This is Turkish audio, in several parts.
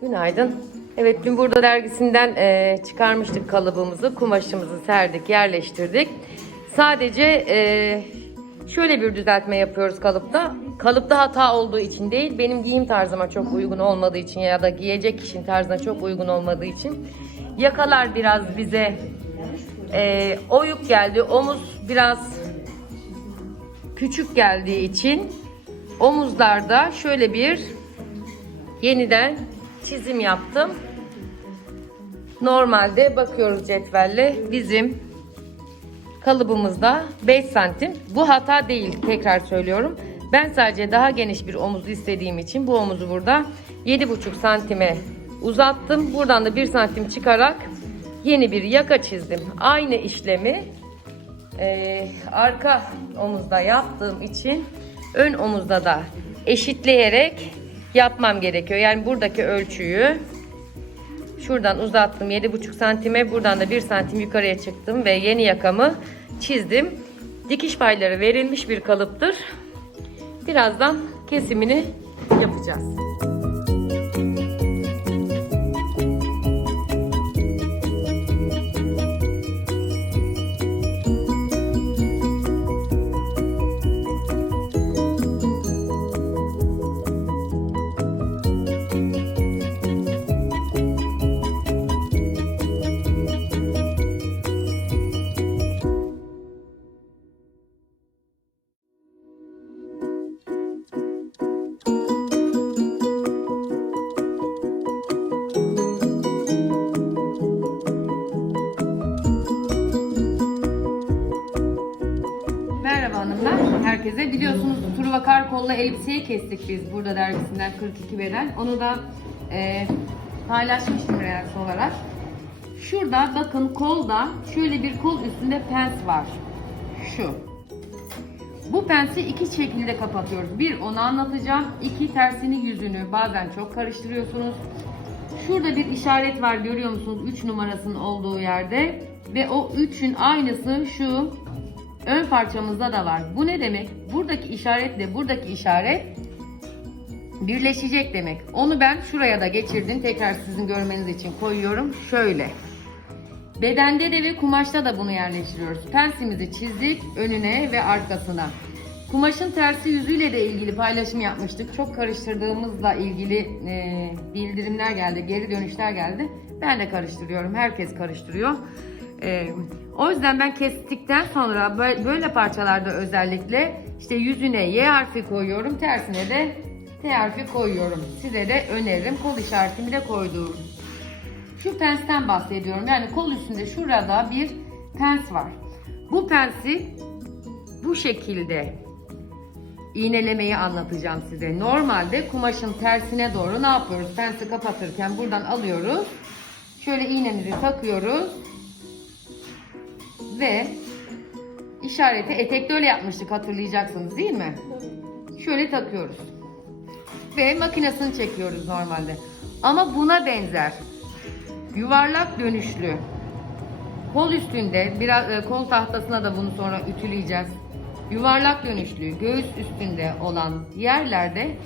Günaydın. Evet dün burada dergisinden e, çıkarmıştık kalıbımızı, kumaşımızı serdik, yerleştirdik. Sadece e, şöyle bir düzeltme yapıyoruz kalıpta. Kalıpta hata olduğu için değil, benim giyim tarzıma çok uygun olmadığı için ya da giyecek kişinin tarzına çok uygun olmadığı için yakalar biraz bize e, oyuk geldi, omuz biraz küçük geldiği için omuzlarda şöyle bir yeniden çizim yaptım. Normalde bakıyoruz cetvelle bizim kalıbımızda 5 santim. Bu hata değil tekrar söylüyorum. Ben sadece daha geniş bir omuz istediğim için bu omuzu burada 7,5 santime uzattım. Buradan da 1 santim çıkarak yeni bir yaka çizdim. Aynı işlemi e, arka omuzda yaptığım için ön omuzda da eşitleyerek yapmam gerekiyor. Yani buradaki ölçüyü şuradan uzattım 7,5 santime buradan da 1 santim yukarıya çıktım ve yeni yakamı çizdim. Dikiş payları verilmiş bir kalıptır. Birazdan kesimini yapacağız. Kestik biz burada dergisinden 42 veren. Onu da e, paylaşmıştım reels olarak. Şurada bakın kolda şöyle bir kol üstünde pens var. Şu. Bu pensi iki şekilde kapatıyoruz. Bir onu anlatacağım. İki tersini yüzünü bazen çok karıştırıyorsunuz. Şurada bir işaret var görüyor musunuz? 3 numarasının olduğu yerde. Ve o 3'ün aynısı şu ön parçamızda da var. Bu ne demek? Buradaki işaretle buradaki işaret birleşecek demek. Onu ben şuraya da geçirdim. Tekrar sizin görmeniz için koyuyorum. Şöyle. Bedende de ve kumaşta da bunu yerleştiriyoruz. Pensimizi çizdik önüne ve arkasına. Kumaşın tersi yüzüyle de ilgili paylaşım yapmıştık. Çok karıştırdığımızla ilgili e, bildirimler geldi, geri dönüşler geldi. Ben de karıştırıyorum. Herkes karıştırıyor. E, o yüzden ben kestikten sonra böyle, parçalarda özellikle işte yüzüne Y harfi koyuyorum, tersine de T harfi koyuyorum. Size de öneririm. Kol işaretimi de koyduğum şu pensten bahsediyorum. Yani kol üstünde şurada bir pens var. Bu pensi bu şekilde iğnelemeyi anlatacağım size. Normalde kumaşın tersine doğru ne yapıyoruz? Pensi kapatırken buradan alıyoruz. Şöyle iğnemizi takıyoruz. Ve işareti etekte öyle yapmıştık hatırlayacaksınız değil mi? Şöyle takıyoruz. Ve makinesini çekiyoruz normalde. Ama buna benzer yuvarlak dönüşlü kol üstünde biraz e, kol tahtasına da bunu sonra ütüleyeceğiz. Yuvarlak dönüşlü göğüs üstünde olan yerlerde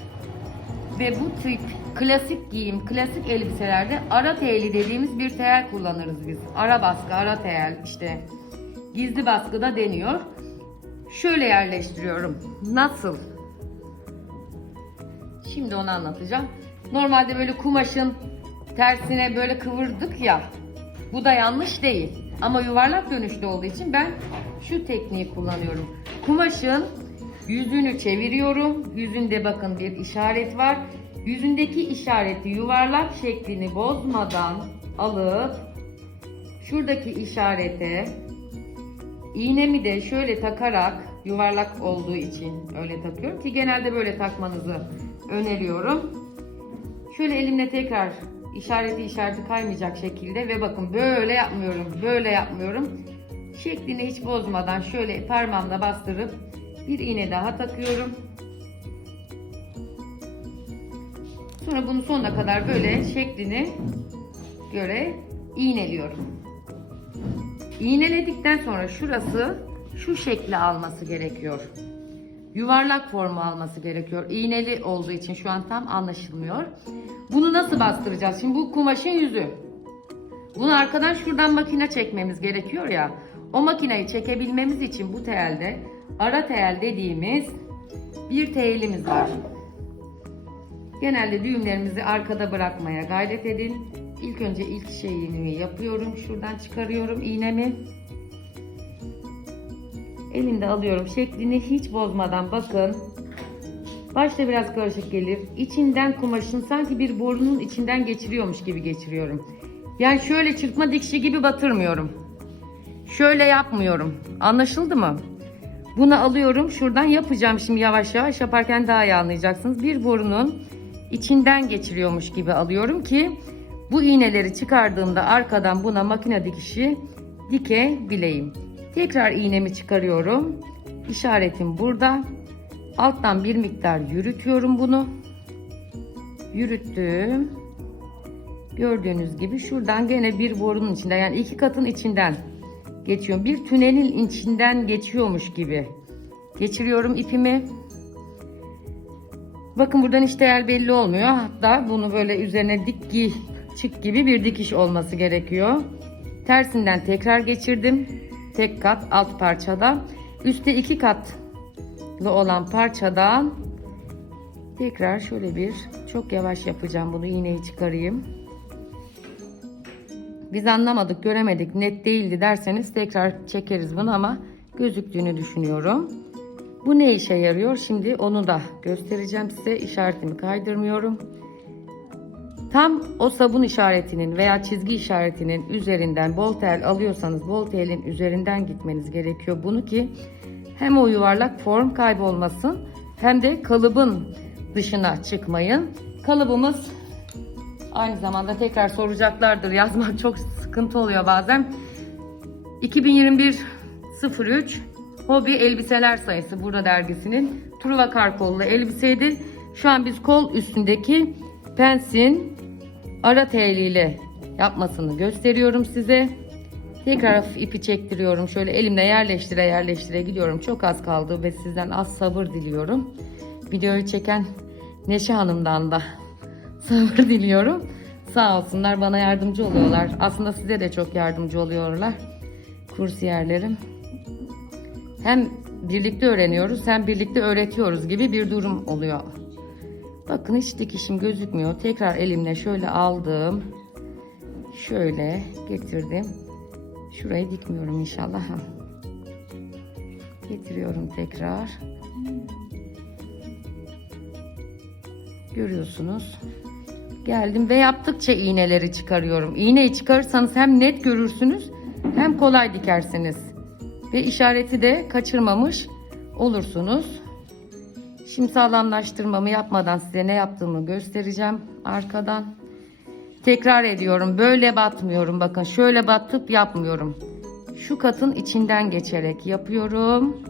ve bu tip klasik giyim, klasik elbiselerde ara teyli dediğimiz bir teyel kullanırız biz. Ara baskı, ara teyel işte gizli baskı da deniyor. Şöyle yerleştiriyorum. Nasıl? Şimdi onu anlatacağım. Normalde böyle kumaşın tersine böyle kıvırdık ya. Bu da yanlış değil. Ama yuvarlak dönüşlü olduğu için ben şu tekniği kullanıyorum. Kumaşın yüzünü çeviriyorum. Yüzünde bakın bir işaret var. Yüzündeki işareti yuvarlak şeklini bozmadan alıp şuradaki işarete iğnemi de şöyle takarak yuvarlak olduğu için öyle takıyorum ki genelde böyle takmanızı öneriyorum. Şöyle elimle tekrar işareti işareti kaymayacak şekilde ve bakın böyle yapmıyorum, böyle yapmıyorum. Şeklini hiç bozmadan şöyle parmağımla bastırıp bir iğne daha takıyorum. Sonra bunu sonuna kadar böyle şeklini göre iğneliyorum. İğneledikten sonra şurası şu şekli alması gerekiyor. yuvarlak formu alması gerekiyor. İğneli olduğu için şu an tam anlaşılmıyor. Bunu nasıl bastıracağız? Şimdi bu kumaşın yüzü. Bunu arkadan şuradan makine çekmemiz gerekiyor ya. O makineyi çekebilmemiz için bu telde ara tel dediğimiz bir telimiz var. Genelde düğümlerimizi arkada bırakmaya gayret edin. İlk önce ilk şeyini yapıyorum. Şuradan çıkarıyorum iğnemi. Elimde alıyorum. Şeklini hiç bozmadan bakın. Başta biraz karışık gelir. İçinden kumaşın sanki bir borunun içinden geçiriyormuş gibi geçiriyorum. Yani şöyle çırpma dikişi gibi batırmıyorum. Şöyle yapmıyorum. Anlaşıldı mı? Bunu alıyorum. Şuradan yapacağım şimdi yavaş yavaş yaparken daha iyi anlayacaksınız. Bir borunun içinden geçiriyormuş gibi alıyorum ki bu iğneleri çıkardığımda arkadan buna makine dikişi dikebileyim. Tekrar iğnemi çıkarıyorum. İşaretim burada. Alttan bir miktar yürütüyorum bunu. Yürüttüm. Gördüğünüz gibi şuradan gene bir borunun içinden yani iki katın içinden geçiyorum. Bir tünelin içinden geçiyormuş gibi geçiriyorum ipimi. Bakın buradan işte yer belli olmuyor. Hatta bunu böyle üzerine dik çık gibi bir dikiş olması gerekiyor. Tersinden tekrar geçirdim. Tek kat alt parçada. Üstte iki katlı olan parçadan tekrar şöyle bir çok yavaş yapacağım bunu iğneyi çıkarayım. Biz anlamadık, göremedik, net değildi derseniz tekrar çekeriz bunu ama gözüktüğünü düşünüyorum. Bu ne işe yarıyor? Şimdi onu da göstereceğim size. İşaretimi kaydırmıyorum. Tam o sabun işaretinin veya çizgi işaretinin üzerinden bol tel alıyorsanız bol telin üzerinden gitmeniz gerekiyor. Bunu ki hem o yuvarlak form kaybolmasın hem de kalıbın dışına çıkmayın. Kalıbımız aynı zamanda tekrar soracaklardır. Yazmak çok sıkıntı oluyor bazen. 2021 03 Hobi elbiseler sayısı burada dergisinin Truva Karkollu elbiseydi. Şu an biz kol üstündeki pensin ara teliyle yapmasını gösteriyorum size. Tekrar ipi çektiriyorum. Şöyle elimle yerleştire yerleştire gidiyorum. Çok az kaldı ve sizden az sabır diliyorum. Videoyu çeken Neşe Hanım'dan da sabır diliyorum. Sağ olsunlar bana yardımcı oluyorlar. Aslında size de çok yardımcı oluyorlar. Kursiyerlerim. Hem birlikte öğreniyoruz hem birlikte öğretiyoruz gibi bir durum oluyor. Bakın hiç dikişim gözükmüyor. Tekrar elimle şöyle aldım. Şöyle getirdim. Şurayı dikmiyorum inşallah. Getiriyorum tekrar. Görüyorsunuz. Geldim ve yaptıkça iğneleri çıkarıyorum. İğneyi çıkarırsanız hem net görürsünüz hem kolay dikersiniz. Ve işareti de kaçırmamış olursunuz. Şimdi sağlamlaştırmamı yapmadan size ne yaptığımı göstereceğim arkadan. Tekrar ediyorum. Böyle batmıyorum. Bakın şöyle batıp yapmıyorum. Şu katın içinden geçerek yapıyorum.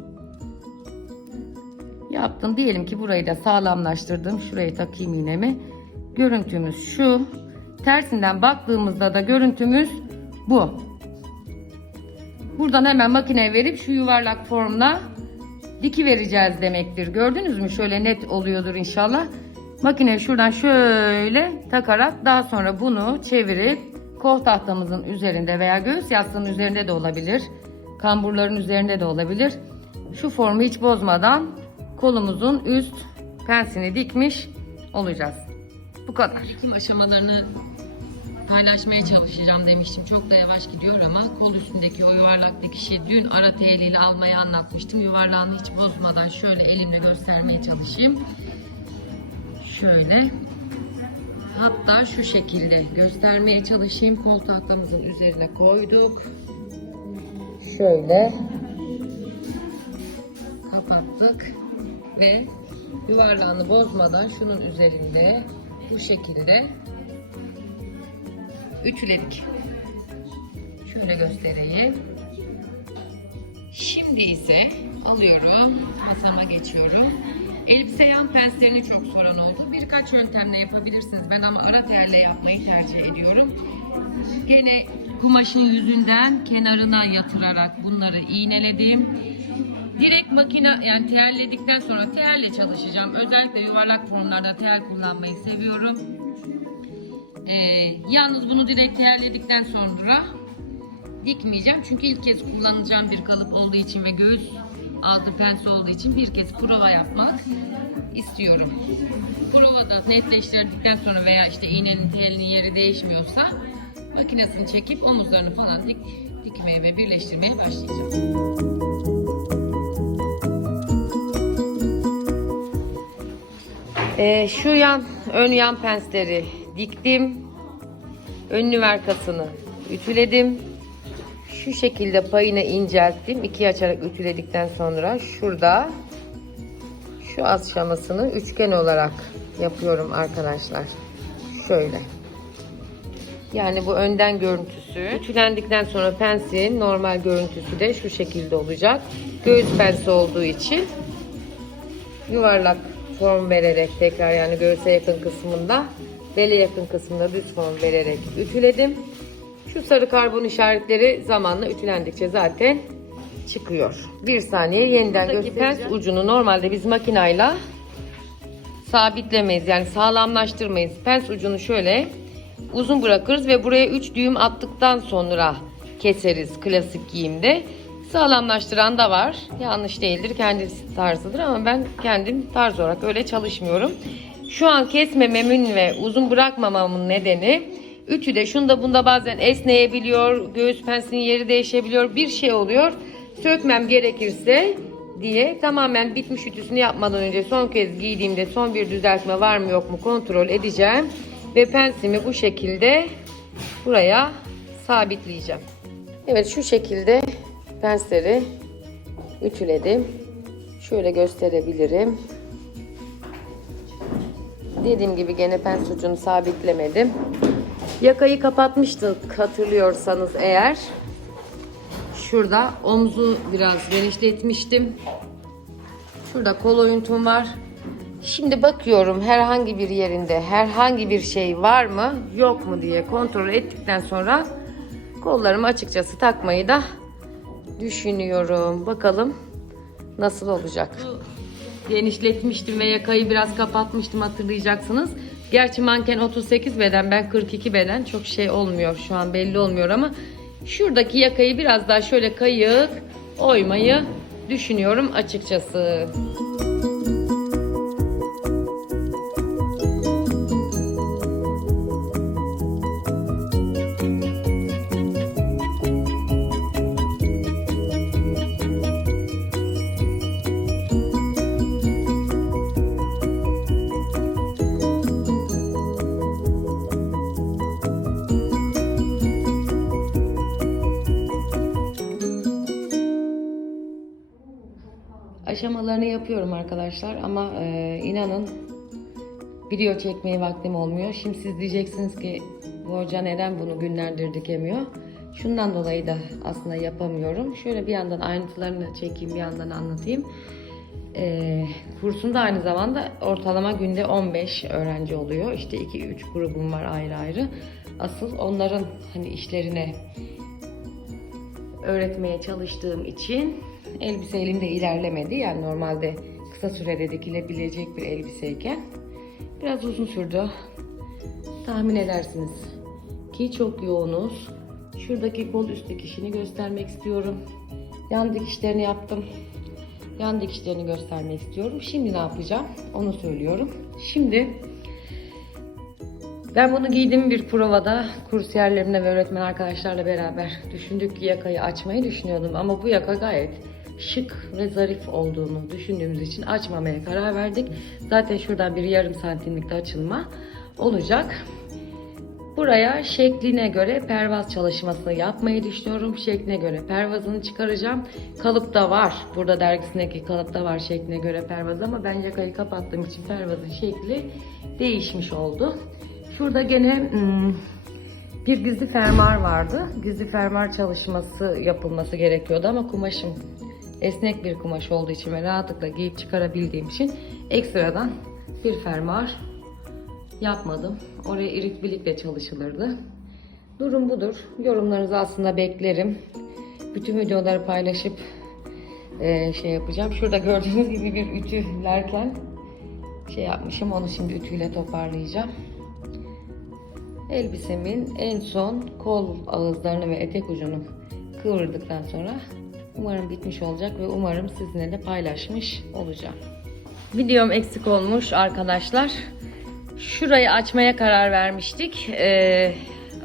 Yaptım. Diyelim ki burayı da sağlamlaştırdım. Şuraya takayım iğnemi. Görüntümüz şu. Tersinden baktığımızda da görüntümüz bu. Buradan hemen makineye verip şu yuvarlak formuna diki vereceğiz demektir. Gördünüz mü? Şöyle net oluyordur inşallah. Makineye şuradan şöyle takarak daha sonra bunu çevirip kol tahtamızın üzerinde veya göğüs yastığının üzerinde de olabilir. Kamburların üzerinde de olabilir. Şu formu hiç bozmadan kolumuzun üst pensini dikmiş olacağız. Bu kadar. Dikim aşamalarını paylaşmaya çalışacağım demiştim. Çok da yavaş gidiyor ama kol üstündeki o yuvarlak dikişi dün ara teliyle almayı anlatmıştım. Yuvarlağını hiç bozmadan şöyle elimle göstermeye çalışayım. Şöyle. Hatta şu şekilde göstermeye çalışayım. Kol tahtamızın üzerine koyduk. Şöyle kapattık ve yuvarlağını bozmadan şunun üzerinde bu şekilde ütüledik. Şöyle göstereyim. Şimdi ise alıyorum, masama geçiyorum. Elbise yan penslerini çok soran oldu. Birkaç yöntemle yapabilirsiniz. Ben ama ara telle yapmayı tercih ediyorum. Gene kumaşın yüzünden kenarına yatırarak bunları iğneledim. Direkt makine yani teyelledikten sonra teyelle çalışacağım. Özellikle yuvarlak formlarda teyel kullanmayı seviyorum. Ee, yalnız bunu direkt teyelledikten sonra dikmeyeceğim. Çünkü ilk kez kullanacağım bir kalıp olduğu için ve göğüs altı pens olduğu için bir kez prova yapmak istiyorum. Provada netleştirdikten sonra veya işte iğnenin telinin yeri değişmiyorsa makinesini çekip omuzlarını falan dik, dikmeye ve birleştirmeye başlayacağım. Ee, şu yan ön yan pensleri diktim. Önlü arkasını ütüledim. Şu şekilde payını incelttim. İkiye açarak ütüledikten sonra şurada şu aşamasını üçgen olarak yapıyorum arkadaşlar. Şöyle. Yani bu önden görüntüsü. Ütülendikten sonra pensin normal görüntüsü de şu şekilde olacak. Göğüs pensi olduğu için yuvarlak form vererek tekrar yani göğüse yakın kısmında bele yakın kısmında düz form vererek ütüledim. Şu sarı karbon işaretleri zamanla ütülendikçe zaten çıkıyor. Bir saniye yeniden göstereceğim. Pens ucunu normalde biz makinayla sabitlemeyiz yani sağlamlaştırmayız. Pens ucunu şöyle uzun bırakırız ve buraya 3 düğüm attıktan sonra keseriz klasik giyimde. Sağlamlaştıran da var. Yanlış değildir. Kendi tarzıdır ama ben kendim tarz olarak öyle çalışmıyorum. Şu an kesmememin ve uzun bırakmamamın nedeni ütü de şunda bunda bazen esneyebiliyor. Göğüs pensinin yeri değişebiliyor. Bir şey oluyor. Sökmem gerekirse diye tamamen bitmiş ütüsünü yapmadan önce son kez giydiğimde son bir düzeltme var mı yok mu kontrol edeceğim. Ve pensimi bu şekilde buraya sabitleyeceğim. Evet şu şekilde pensleri ütüledim. Şöyle gösterebilirim. Dediğim gibi gene pens ucunu sabitlemedim. Yakayı kapatmıştık hatırlıyorsanız eğer. Şurada omzu biraz genişletmiştim. Şurada kol oyuntum var. Şimdi bakıyorum herhangi bir yerinde herhangi bir şey var mı yok mu diye kontrol ettikten sonra kollarımı açıkçası takmayı da düşünüyorum. Bakalım nasıl olacak. Genişletmiştim ve yakayı biraz kapatmıştım hatırlayacaksınız. Gerçi manken 38 beden ben 42 beden çok şey olmuyor şu an belli olmuyor ama şuradaki yakayı biraz daha şöyle kayık oymayı düşünüyorum açıkçası. Aşamalarını yapıyorum arkadaşlar ama e, inanın video çekmeye vaktim olmuyor. Şimdi siz diyeceksiniz ki bu hoca neden bunu günlerdir dikemiyor? Şundan dolayı da aslında yapamıyorum. Şöyle bir yandan ayrıntılarını çekeyim, bir yandan anlatayım. E, kursumda aynı zamanda ortalama günde 15 öğrenci oluyor. İşte 2-3 grubum var ayrı ayrı. Asıl onların hani işlerine öğretmeye çalıştığım için elbise elimde ilerlemedi. Yani normalde kısa sürede dikilebilecek bir elbiseyken biraz uzun sürdü. Tahmin edersiniz ki çok yoğunuz. Şuradaki kol üst dikişini göstermek istiyorum. Yan dikişlerini yaptım. Yan dikişlerini göstermek istiyorum. Şimdi ne yapacağım? Onu söylüyorum. Şimdi ben bunu giydim bir provada kursiyerlerimle ve öğretmen arkadaşlarla beraber düşündük ki yakayı açmayı düşünüyordum ama bu yaka gayet şık ve zarif olduğunu düşündüğümüz için açmamaya karar verdik. Zaten şuradan bir yarım santimlik de açılma olacak. Buraya şekline göre pervaz çalışması yapmayı düşünüyorum. Şekline göre pervazını çıkaracağım. Kalıp da var. Burada dergisindeki kalıp da var şekline göre pervaz ama ben yakayı kapattığım için pervazın şekli değişmiş oldu. Şurada gene hmm, bir gizli fermuar vardı. Gizli fermuar çalışması yapılması gerekiyordu ama kumaşım esnek bir kumaş olduğu için ve rahatlıkla giyip çıkarabildiğim için ekstradan bir fermuar yapmadım. Oraya irit bilikle çalışılırdı. Durum budur. Yorumlarınızı aslında beklerim. Bütün videoları paylaşıp e, şey yapacağım. Şurada gördüğünüz gibi bir ütülerken şey yapmışım. Onu şimdi ütüyle toparlayacağım. Elbisemin en son kol ağızlarını ve etek ucunu kıvırdıktan sonra umarım bitmiş olacak ve umarım sizinle de paylaşmış olacağım. Videom eksik olmuş arkadaşlar. Şurayı açmaya karar vermiştik. Ee,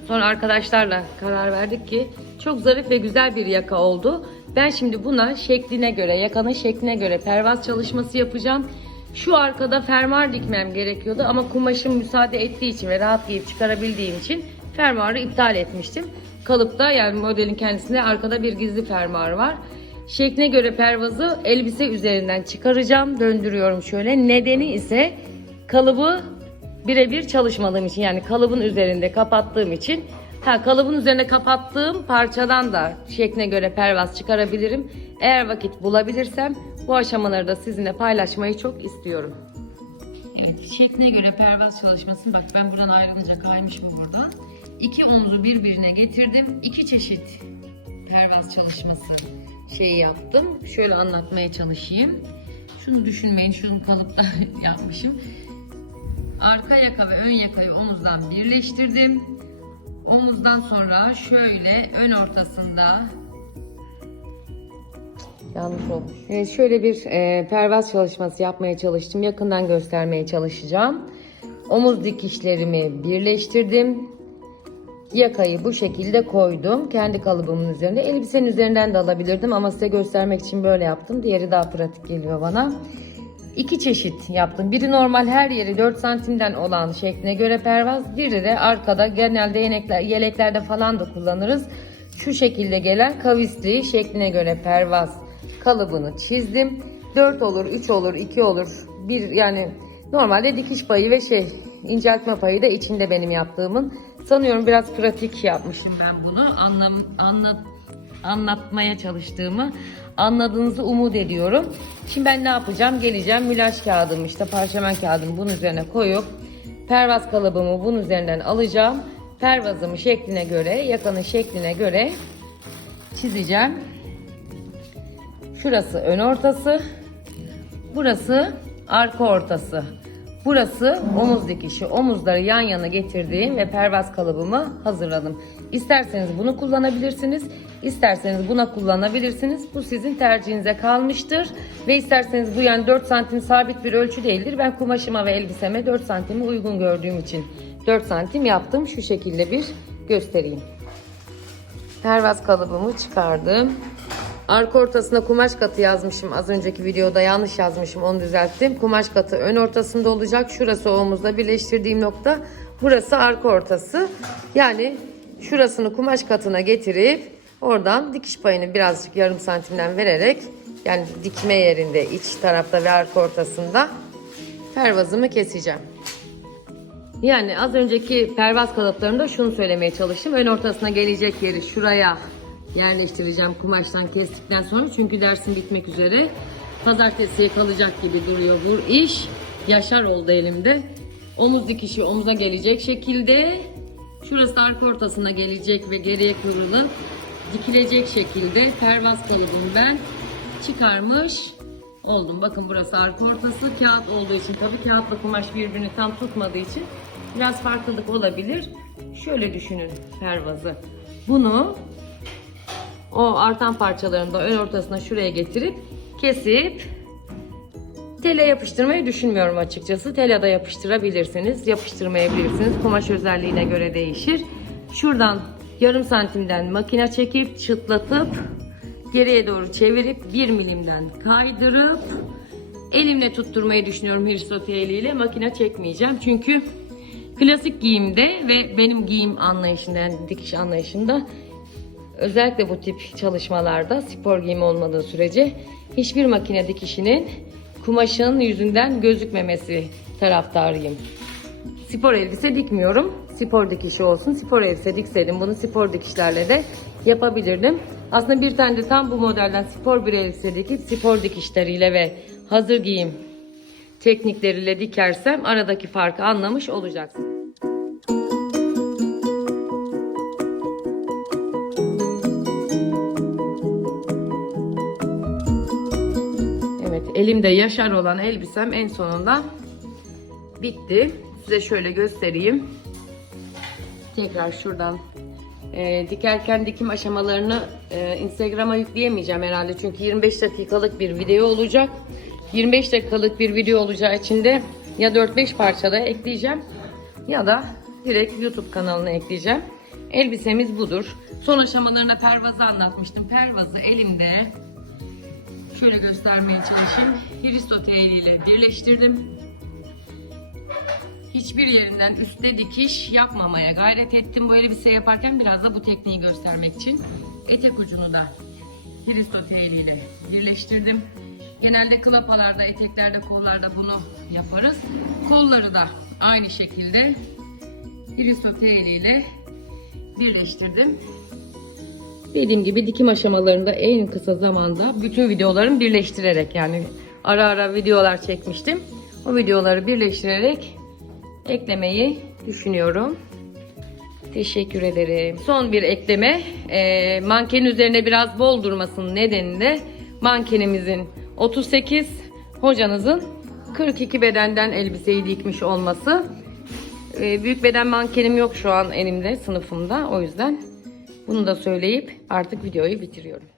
sonra arkadaşlarla karar verdik ki çok zarif ve güzel bir yaka oldu. Ben şimdi buna şekline göre, yakanın şekline göre pervaz çalışması yapacağım. Şu arkada fermuar dikmem gerekiyordu ama kumaşım müsaade ettiği için ve rahat giyip çıkarabildiğim için fermuarı iptal etmiştim. Kalıpta yani modelin kendisinde arkada bir gizli fermuar var. Şekline göre pervazı elbise üzerinden çıkaracağım. Döndürüyorum şöyle. Nedeni ise kalıbı birebir çalışmadığım için yani kalıbın üzerinde kapattığım için ha kalıbın üzerine kapattığım parçadan da şekline göre pervaz çıkarabilirim. Eğer vakit bulabilirsem bu aşamaları da sizinle paylaşmayı çok istiyorum. Evet, şekline göre pervaz çalışmasını bak ben buradan ayrılınca kaymış mı burada? İki omuzu birbirine getirdim. İki çeşit pervaz çalışması şeyi yaptım. Şöyle anlatmaya çalışayım. Şunu düşünmeyin, şunu kalıpta yapmışım. Arka yaka ve ön yakayı omuzdan birleştirdim. Omuzdan sonra şöyle ön ortasında Yanlış olmuş. Evet, şöyle bir e, pervaz çalışması yapmaya çalıştım. Yakından göstermeye çalışacağım. Omuz dikişlerimi birleştirdim. Yakayı bu şekilde koydum. Kendi kalıbımın üzerine. Elbisenin üzerinden de alabilirdim ama size göstermek için böyle yaptım. Diğeri daha pratik geliyor bana. İki çeşit yaptım. Biri normal her yeri 4 santimden olan şekline göre pervaz. Biri de arkada genelde yenekler, yeleklerde falan da kullanırız. Şu şekilde gelen kavisli şekline göre pervaz kalıbını çizdim. 4 olur, 3 olur, 2 olur. Bir yani normalde dikiş payı ve şey inceltme payı da içinde benim yaptığımın. Sanıyorum biraz pratik yapmışım ben bunu. Anlam, anlat, anlatmaya çalıştığımı anladığınızı umut ediyorum. Şimdi ben ne yapacağım? Geleceğim mülaç kağıdımı işte parşömen kağıdımı bunun üzerine koyup pervaz kalıbımı bunun üzerinden alacağım. Pervazımı şekline göre, yakanın şekline göre çizeceğim. Şurası ön ortası. Burası arka ortası. Burası omuz dikişi. Omuzları yan yana getirdiğim ve pervaz kalıbımı hazırladım. İsterseniz bunu kullanabilirsiniz. isterseniz buna kullanabilirsiniz. Bu sizin tercihinize kalmıştır. Ve isterseniz bu yani 4 santim sabit bir ölçü değildir. Ben kumaşıma ve elbiseme 4 santimi uygun gördüğüm için 4 santim yaptım. Şu şekilde bir göstereyim. Pervaz kalıbımı çıkardım. Arka ortasına kumaş katı yazmışım. Az önceki videoda yanlış yazmışım. Onu düzelttim. Kumaş katı ön ortasında olacak. Şurası omuzla birleştirdiğim nokta. Burası arka ortası. Yani şurasını kumaş katına getirip oradan dikiş payını birazcık yarım santimden vererek yani dikme yerinde iç tarafta ve arka ortasında pervazımı keseceğim. Yani az önceki pervaz kalıplarında şunu söylemeye çalıştım. Ön ortasına gelecek yeri şuraya yerleştireceğim kumaştan kestikten sonra. Çünkü dersim bitmek üzere. Pazartesiye kalacak gibi duruyor bu iş. Yaşar oldu elimde. Omuz dikişi omuza gelecek şekilde. Şurası arka ortasına gelecek ve geriye kıvrılıp dikilecek şekilde pervaz kalıbını ben çıkarmış oldum. Bakın burası arka ortası. Kağıt olduğu için tabii kağıtla kumaş birbirini tam tutmadığı için biraz farklılık olabilir. Şöyle düşünün pervazı. Bunu o artan parçalarını da ön ortasına şuraya getirip kesip tele yapıştırmayı düşünmüyorum açıkçası. Tele de yapıştırabilirsiniz, yapıştırmayabilirsiniz. Kumaş özelliğine göre değişir. Şuradan yarım santimden makine çekip çıtlatıp geriye doğru çevirip 1 milimden kaydırıp elimle tutturmayı düşünüyorum Hirsote eliyle. Makine çekmeyeceğim çünkü klasik giyimde ve benim giyim anlayışında yani dikiş anlayışında özellikle bu tip çalışmalarda spor giyim olmadığı sürece hiçbir makine dikişinin kumaşın yüzünden gözükmemesi taraftarıyım. Spor elbise dikmiyorum. Spor dikişi olsun. Spor elbise dikseydim bunu spor dikişlerle de yapabilirdim. Aslında bir tane de tam bu modelden spor bir elbise dikip spor dikişleriyle ve hazır giyim teknikleriyle dikersem aradaki farkı anlamış olacaksınız. Elimde yaşar olan elbisem en sonunda bitti. Size şöyle göstereyim. Tekrar şuradan e, dikerken dikim aşamalarını e, Instagram'a yükleyemeyeceğim herhalde. Çünkü 25 dakikalık bir video olacak. 25 dakikalık bir video olacağı için de ya 4-5 parçada ekleyeceğim ya da direkt YouTube kanalına ekleyeceğim. Elbisemiz budur. Son aşamalarına pervazı anlatmıştım. Pervazı elimde şöyle göstermeye çalışayım. Hristo ile birleştirdim. Hiçbir yerinden üstte dikiş yapmamaya gayret ettim bu elbise yaparken biraz da bu tekniği göstermek için. Etek ucunu da Hristo ile birleştirdim. Genelde klapalarda, eteklerde, kollarda bunu yaparız. Kolları da aynı şekilde Hristo ile birleştirdim. Dediğim gibi dikim aşamalarında en kısa zamanda bütün videolarımı birleştirerek yani ara ara videolar çekmiştim. O videoları birleştirerek eklemeyi düşünüyorum. Teşekkür ederim. Son bir ekleme. Ee, mankenin üzerine biraz bol durmasının nedeni de mankenimizin 38, hocanızın 42 bedenden elbiseyi dikmiş olması. Ee, büyük beden mankenim yok şu an elimde, sınıfımda. O yüzden bunu da söyleyip artık videoyu bitiriyorum.